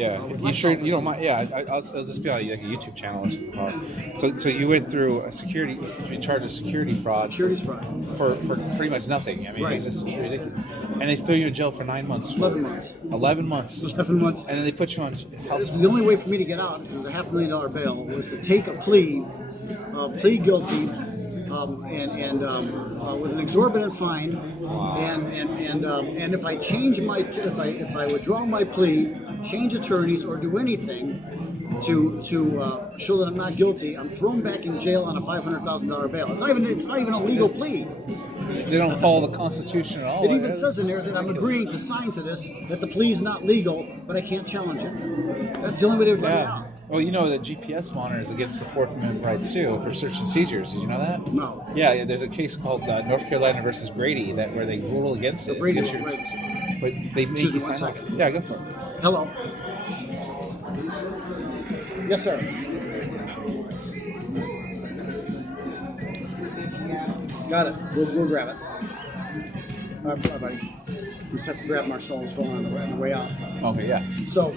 Yeah, you sure you don't mind? Yeah, I'll just be on like a YouTube channel or something. So you went through a security, in charge of security fraud Securities fraud. For pretty much nothing. I mean, Right. it's just ridiculous. And they threw you in jail for 9 months. 11 months. 11 months. 11 months. And then they put you on house. The only way for me to get out, because it was a $500,000 bail, was to take a plea guilty, with an exorbitant fine, and if I change my, if I withdraw my plea, change attorneys, or do anything to show that I'm not guilty, I'm thrown back in jail on a $500,000 bail. It's not even a legal plea. They don't follow the Constitution at all. It even says in there that I'm agreeing to sign to this, that the plea is not legal, but I can't challenge it. That's the only way to get out. Well, you know that GPS monitors against the Fourth Amendment rights too for search and seizures. Did you know that? No. Yeah. There's a case called North Carolina versus Brady where they rule against it. Brady, but they make you sign. Yeah, go for it. Hello. Yes, sir. Got it. We'll grab it. All right, buddy. We just have to grab Marcel's phone on the way out. Okay, yeah. So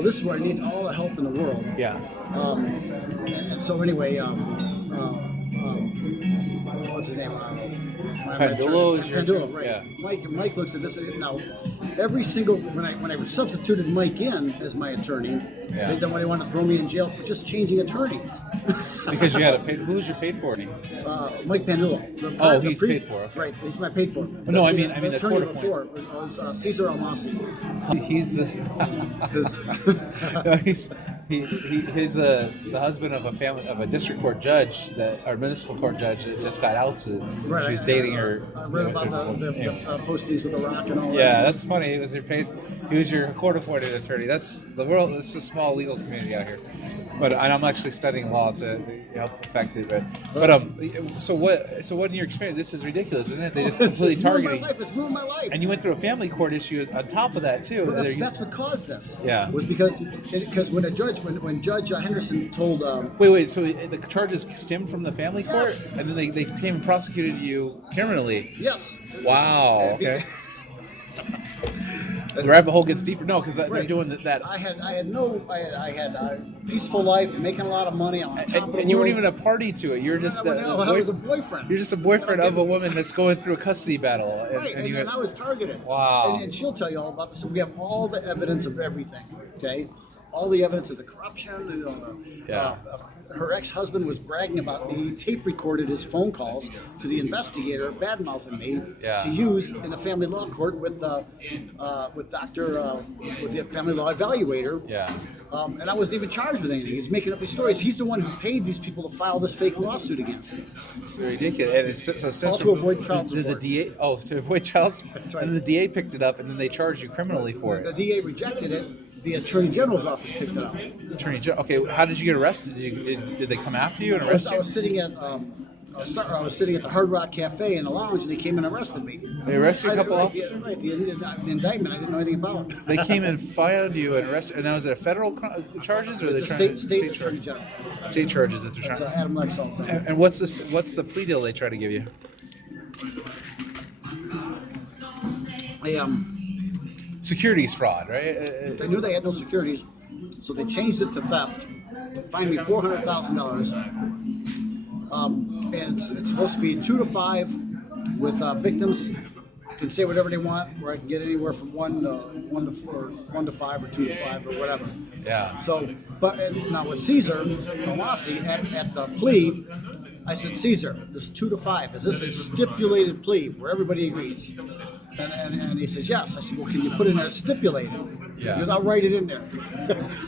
this is where I need all the help in the world. Yeah. And so anyway, what's his name? Pandullo, right? Yeah. Mike looks at this now. Every single when I substituted Mike in as my attorney, then when they wanted to throw me in jail for just changing attorneys. Because you had to pay. Who's your paid for? Mike Pandullo. He's paid for. Okay. Right, he's my paid for. No, I mean the attorney before was Cesar Almasi. He's he's the husband of a district court judge or municipal court judge that just got ousted. Right, she's dating her. I read about the postings with the rock and all that. Yeah, that's funny. He was your court-appointed attorney. That's the world. It's a small legal community out here. But I'm actually studying law to help perfect it. So what in your experience? This is ridiculous, isn't it? They just completely targeting. It's ruined my life. And you went through a family court issue on top of that too. Well, that's what caused this. Yeah. Was because when Judge Henderson told. Wait. So the charges stemmed from the family court, yes. And then they came and prosecuted you criminally. Yes. Wow. Okay. The rabbit hole gets deeper. No, because they're doing that. I had a peaceful life, making a lot of money on top of the and you weren't even a party to it. You're just I was a boyfriend. You're just a boyfriend of a woman that's going through a custody battle. And I was targeted. Wow. And she'll tell you all about this. We have all the evidence of everything. Okay, all the evidence of the corruption. Her ex-husband was bragging about me. He tape recorded his phone calls to the investigator, bad-mouthing me, to use in a family law court with the family law evaluator. Yeah. And I wasn't even charged with anything. He's making up these stories. He's the one who paid these people to file this fake lawsuit against him. It's ridiculous. And it's all to avoid child support. The DA, to avoid child support. That's right. And the DA picked it up, and then they charged you criminally for it. The DA rejected it. The Attorney General's office picked it up. Okay, how did you get arrested? Did they come after you and arrest you? I was sitting at I was sitting at the Hard Rock Cafe in the lounge, and they came and arrested me. They arrested a couple officers? Right, the indictment I didn't know anything about. They came and filed you and arrested. And now is it federal charges or are they trying state Attorney General? State charges that they're trying. That's Adam Lexall. And what's the plea deal they try to give you? Securities fraud, right? They knew they had no securities, so they changed it to theft. Fined me $400,000. And it's supposed to be 2 to 5 with victims. Can say whatever they want, where I can get anywhere from 1 to 5, or 2 to 5, or whatever. Yeah. So, now with Cesar Mawasi at the plea, I said, Cesar, this 2 to 5, is this a stipulated plea where everybody agrees? And he says, yes. I said, well, can you put in there stipulated? Yeah. He goes, I'll write it in there.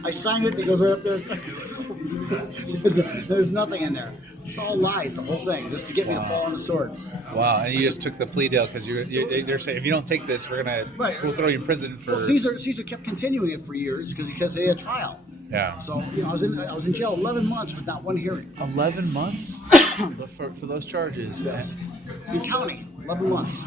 I signed it, and he goes right up there. There's nothing in there. It's all lies, the whole thing, just to get me to fall on the sword. Wow, and you just took the plea deal because they're saying, if you don't take this, we'll throw you in prison for... Well, Cesar kept continuing it for years because they had trial. Yeah. So, I was in jail 11 months with not one hearing. 11 months? for those charges? Yes. In county, 11 months.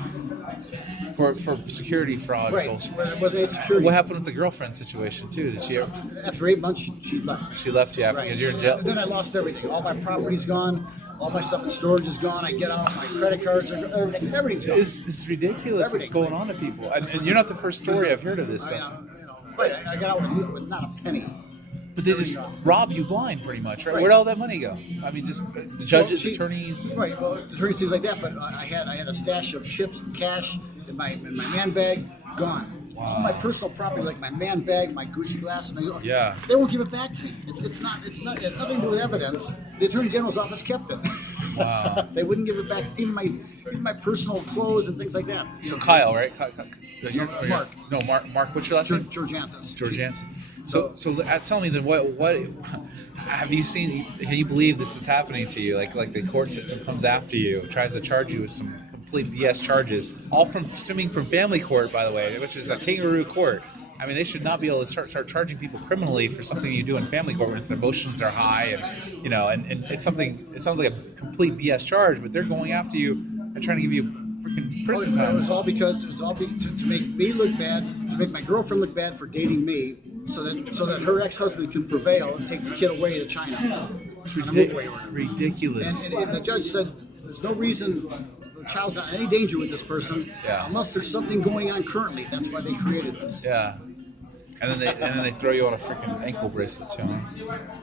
For security fraud. Right, but it wasn't security. What happened with the girlfriend situation, too? Did she... After 8 months, she left. She left you after because you're in jail? Then I lost everything. All my property's gone. All my stuff in storage is gone. I get out, my credit cards are everything's gone. It's ridiculous what's going on to people. And you're not the first story I've heard of this stuff. Right, I got out with not a penny. But they just rob you blind, pretty much, right? Right. Where'd all that money go? I mean, just the judges, attorneys. Right. Well, attorneys, things like that. But I had a stash of chips and cash in my man bag, gone. Wow. All my personal property, like my man bag, my Gucci glasses, Yeah. they won't give it back to me. It's not. It has nothing to do with evidence. The Attorney General's office kept it. Wow. They wouldn't give it back. Even my personal clothes and things like that. So Kyle, right? Mark. No, Mark. What's your last name? Georgantas. Georgantas. So tell me then, what have you seen? Can you believe this is happening to you? Like the court system comes after you, tries to charge you with some complete BS charges, all from stemming from family court, by the way, which is a kangaroo court. I mean, they should not be able to start charging people criminally for something you do in family court when its emotions are high, and and it's something. It sounds like a complete BS charge, but they're going after you and trying to give you freaking prison time. It was all to make me look bad, to make my girlfriend look bad for dating me, so that her ex-husband can prevail and take the kid away to China. It's ridiculous. And the judge said there's no reason the child's not in any danger with this person, unless there's something going on currently. That's why they created this. Yeah. And then they throw you on a freaking ankle bracelet too.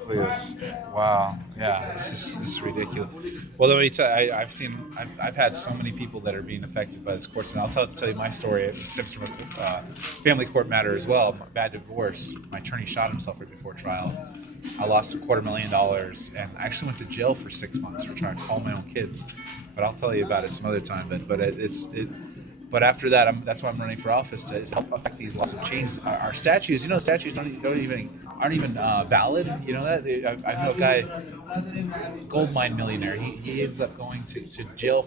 Look at this. Wow. Yeah. This is ridiculous. Well, let me tell you, I've had so many people that are being affected by this court, and I'll tell you my story. It stems from a family court matter as well. Bad divorce. My attorney shot himself right before trial. I lost $250,000, and I actually went to jail for 6 months for trying to call my own kids. But I'll tell you about it some other time. But after that, that's why I'm running for office to help affect these laws and changes. Our statutes, statutes aren't even valid. You know that? I know a guy, gold mine millionaire. He ends up going to jail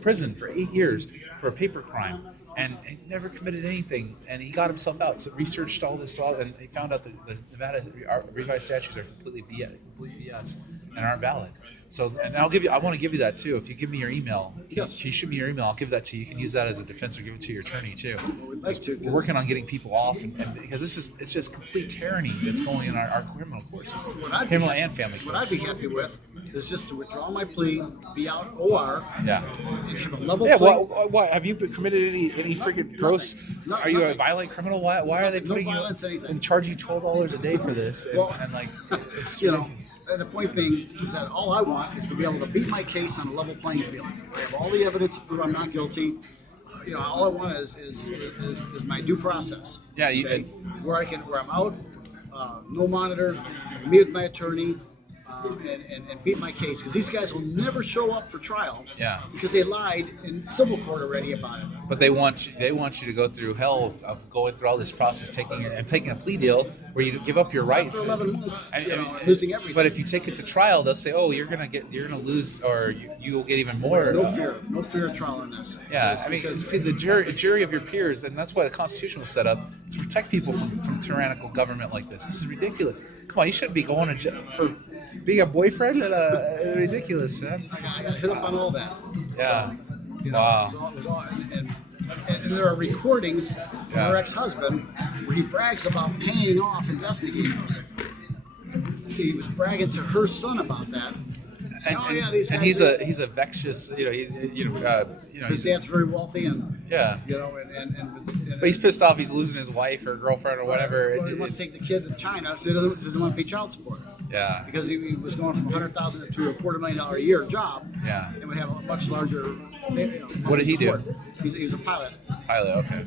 prison for 8 years for a paper crime, and he never committed anything. And he got himself out. So researched all this law, and he found out that the Nevada revised statutes are completely BS and aren't valid. So, and I want to give you that too. If you give me your email, yes. Can you shoot me your email? I'll give that to you. You can use that as a defense or give it to your attorney too. Well, we'd like to. We're working on getting people off, and because it's just complete tyranny that's going in our criminal court system, criminal and family court. What I'd be happy with is just to withdraw my plea, be out OR, and have a level plea. Why have you committed any freaking gross? Are you a violent criminal? Why are they putting you and charge you $12 a day for this? And like, it's And the point being is that all I want is to be able to beat my case on a level playing field. I have all the evidence to prove I'm not guilty. All I want is my due process. Yeah, where I'm out, no monitor, meet with my attorney, and beat my case, because these guys will never show up for trial. Yeah. Because they lied in civil court already about it. But they want you to go through hell of going through all this process, taking a plea deal where you give up your rights. After 11 months, losing everything. But if you take it to trial, they'll say, "Oh, you're gonna lose, or you will get even more." No fear of trial in this. Yeah, I mean, see, the jury of your peers, and that's why the Constitution was set up, is to protect people from tyrannical government like this. This is ridiculous. Come on, you shouldn't be going to jail for being a boyfriend. Ridiculous, man. I got hit up on all that. Yeah. So, Wow. And there are recordings from her ex-husband where he brags about paying off investigators. See, he was bragging to her son about that. And he's a vexatious, his dad's very wealthy, and but he's pissed off. He's losing his wife or girlfriend or whatever. He wants to take the kid to China, so he doesn't want to pay child support. Yeah. Because he was going from $100,000 to a $250,000 a year job. Yeah. And would have a much larger. What did he do? He was a pilot. Pilot. Okay.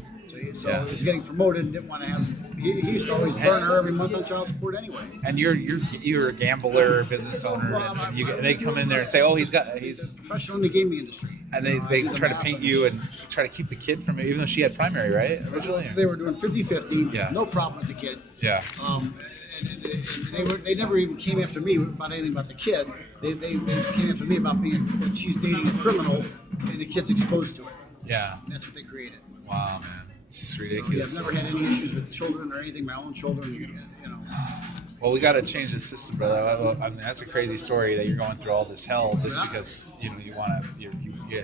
So he was getting promoted and didn't want to have. He used to always burn her every month on child support anyway. And you're a gambler, business owner, and they come in there and say, "Oh, he's a professional in the gaming industry." And they try to paint you and try to keep the kid from it, even though she had primary, right? Originally. They were doing 50-50. Yeah. No problem with the kid. Yeah. And they never even came after me about anything about the kid. They came after me about that she's dating a criminal and the kid's exposed to it. Yeah. And that's what they created. Wow, man. It's just ridiculous. So, I've never had any issues with children or anything. My own children, Well, we got to change the system, brother. I mean, that's a crazy story that you're going through all this hell just because you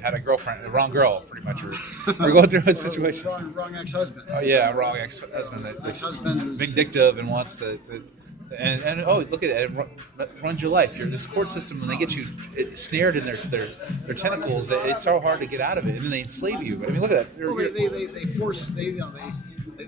had a girlfriend, the wrong girl, pretty much, or going through a situation. Wrong ex-husband. Oh yeah, wrong ex-husband that's vindictive and wants to and look at it, it runs your life. You're in this court system, when they get you snared in their tentacles, it's so hard to get out of it, and then they enslave you. I mean, look at that. They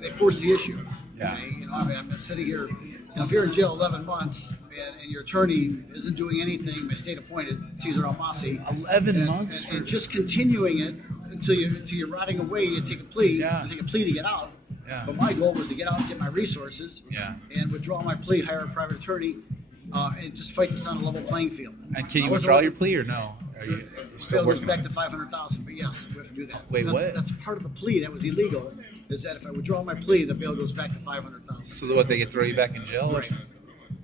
force the issue. Yeah. Okay? You know, I mean, I'm sitting here. You know, if you're in jail 11 months and your attorney isn't doing anything, my state appointed Cesar Almasi, 11 months and just continuing it until you're rotting away, you take a plea. Yeah. You take a plea to get out. Yeah. But my goal was to get out, get my resources, Yeah. and withdraw my plea, hire a private attorney, and just fight this on a level playing field. And can you withdraw your plea or no? Are you still Bail goes working? back to 500,000, but yes, we have to do that. Wait, what? That's part of the plea that was illegal. Is that if I withdraw my plea, the bail goes back to 500,000. So what, they could throw you back in jail? Right.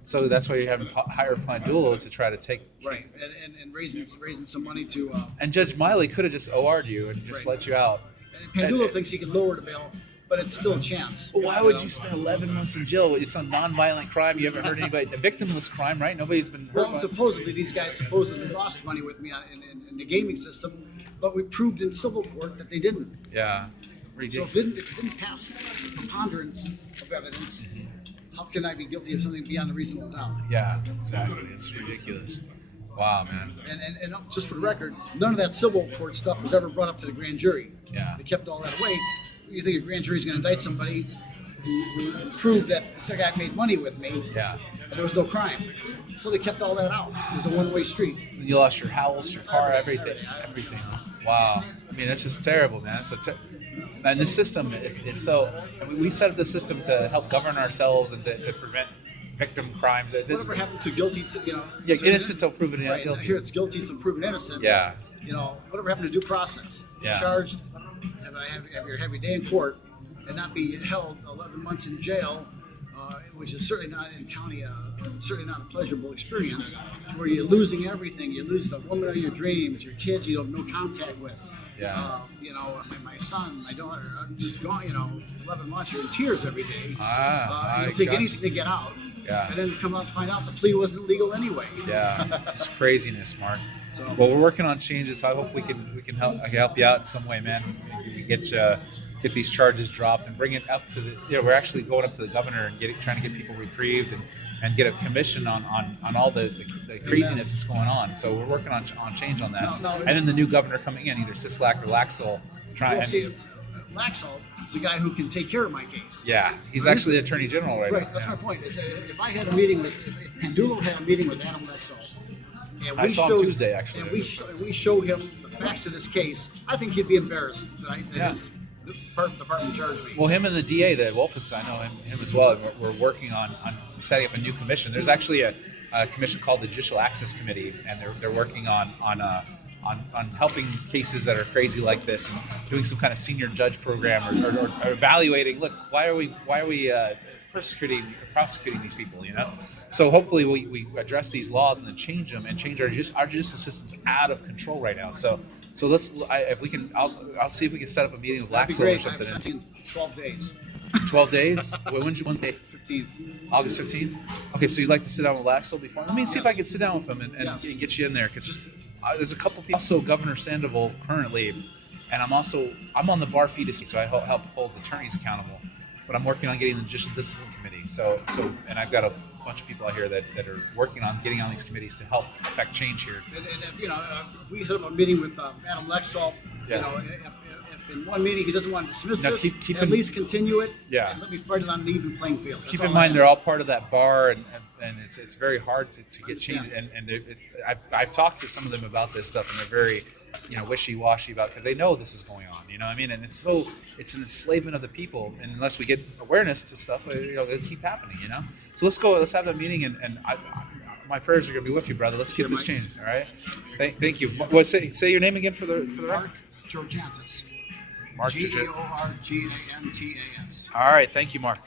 So that's why you're having higher Pandula to try to take. Right, and raising some money to. And Judge Miley could have just OR'd you and just let you out. And Pandula thinks he can lower the bail, but it's still a chance. Well, why would you spend 11 months in jail? It's a non-violent crime. You haven't hurt anybody. A victimless crime, right? Nobody's been hurt. Well, supposedly these guys lost money with me in the gaming system, but we proved in civil court that they didn't. Yeah. So if it didn't pass preponderance of evidence, how can I be guilty of something beyond a reasonable doubt? Yeah, exactly. It's ridiculous. Wow, man. And just for the record, none of that civil court stuff was ever brought up to the grand jury. Yeah. They kept all that away. You think a grand jury is going to indict somebody who proved that this guy made money with me? Yeah. And there was no crime. So they kept all that out. It was a one-way street. You lost your house, your car, everything. Wow. I mean, that's just terrible, man. And the system is so. I mean, we set up the system to help govern ourselves and to prevent victim crimes. Whatever happened to guilty to, Yeah, innocent till proven guilty. Here it's guilty till proven innocent. Yeah. Whatever happened to due process? Yeah. Charged, have your day in court, and not be held 11 months in jail, which is certainly not in county, certainly not a pleasurable experience, where you're losing everything. You lose the woman of your dreams, your kids you have no contact with. Yeah. My son, my daughter, I'm just gone. 11 months, you're in tears every day. You'll take anything to get out. Yeah. And then come out to find out the plea wasn't legal anyway. Yeah. It's craziness, Mark. Well, we're working on changes. I hope we can help you out in some way, man. We get these charges dropped and bring it up to the. We're actually going up to the governor and trying to get people reprieved and get a commission on all the craziness that's going on. So we're working on change on that. And then the new governor coming in, either Sisolak or Laxalt, Laxalt is the guy who can take care of my case. Yeah, he's actually the attorney general right now. Right, that's my point. Is if I had a meeting with, if Pandulo had a meeting with Adam Laxalt, and I saw him Tuesday actually, and we showed him the facts of this case, I think he'd be embarrassed that his department charged me. Well, him and the DA, the Wolfenstein, I know him as well. We're working on setting up a new commission. There's actually a commission called the Judicial Access Committee, and they're working on helping cases that are crazy like this and doing some kind of senior judge program or evaluating. Look, why are we prosecuting these people? So hopefully we address these laws and then change them and change our judicial system's out of control right now. So let's if we can, I'll see if we can set up a meeting with Laxalt or something. I've sent 12 days. 12 days? When's your day? 15th. August 15th? Okay, so you'd like to sit down with Laxalt before? Let me see if I can sit down with him and get you in there, because there's a couple people. Also, Governor Sandoval currently, and I'm on the bar fee, so I help hold attorneys accountable. But I'm working on getting the Judicial Discipline Committee. So and I've got a bunch of people out here that are working on getting on these committees to help affect change here. And if we set up a meeting with Adam Laxalt, if in one meeting he doesn't want to dismiss this, at least continue it. Yeah. And let me fight it on an even playing field. Keep in mind they're all part of that bar, and it's very hard to get change. And I've talked to some of them about this stuff, and they're very wishy-washy about, because they know this is going on. You know what I mean? And it's an enslavement of the people, and unless we get awareness to stuff, it'll keep happening. So let's have that meeting, and my prayers are going to be with you, brother. Let's get this changed. All right. Thank you. What say your name again for the record? Mark Georgantas. Mark Georgantas. All right. Thank you, Mark.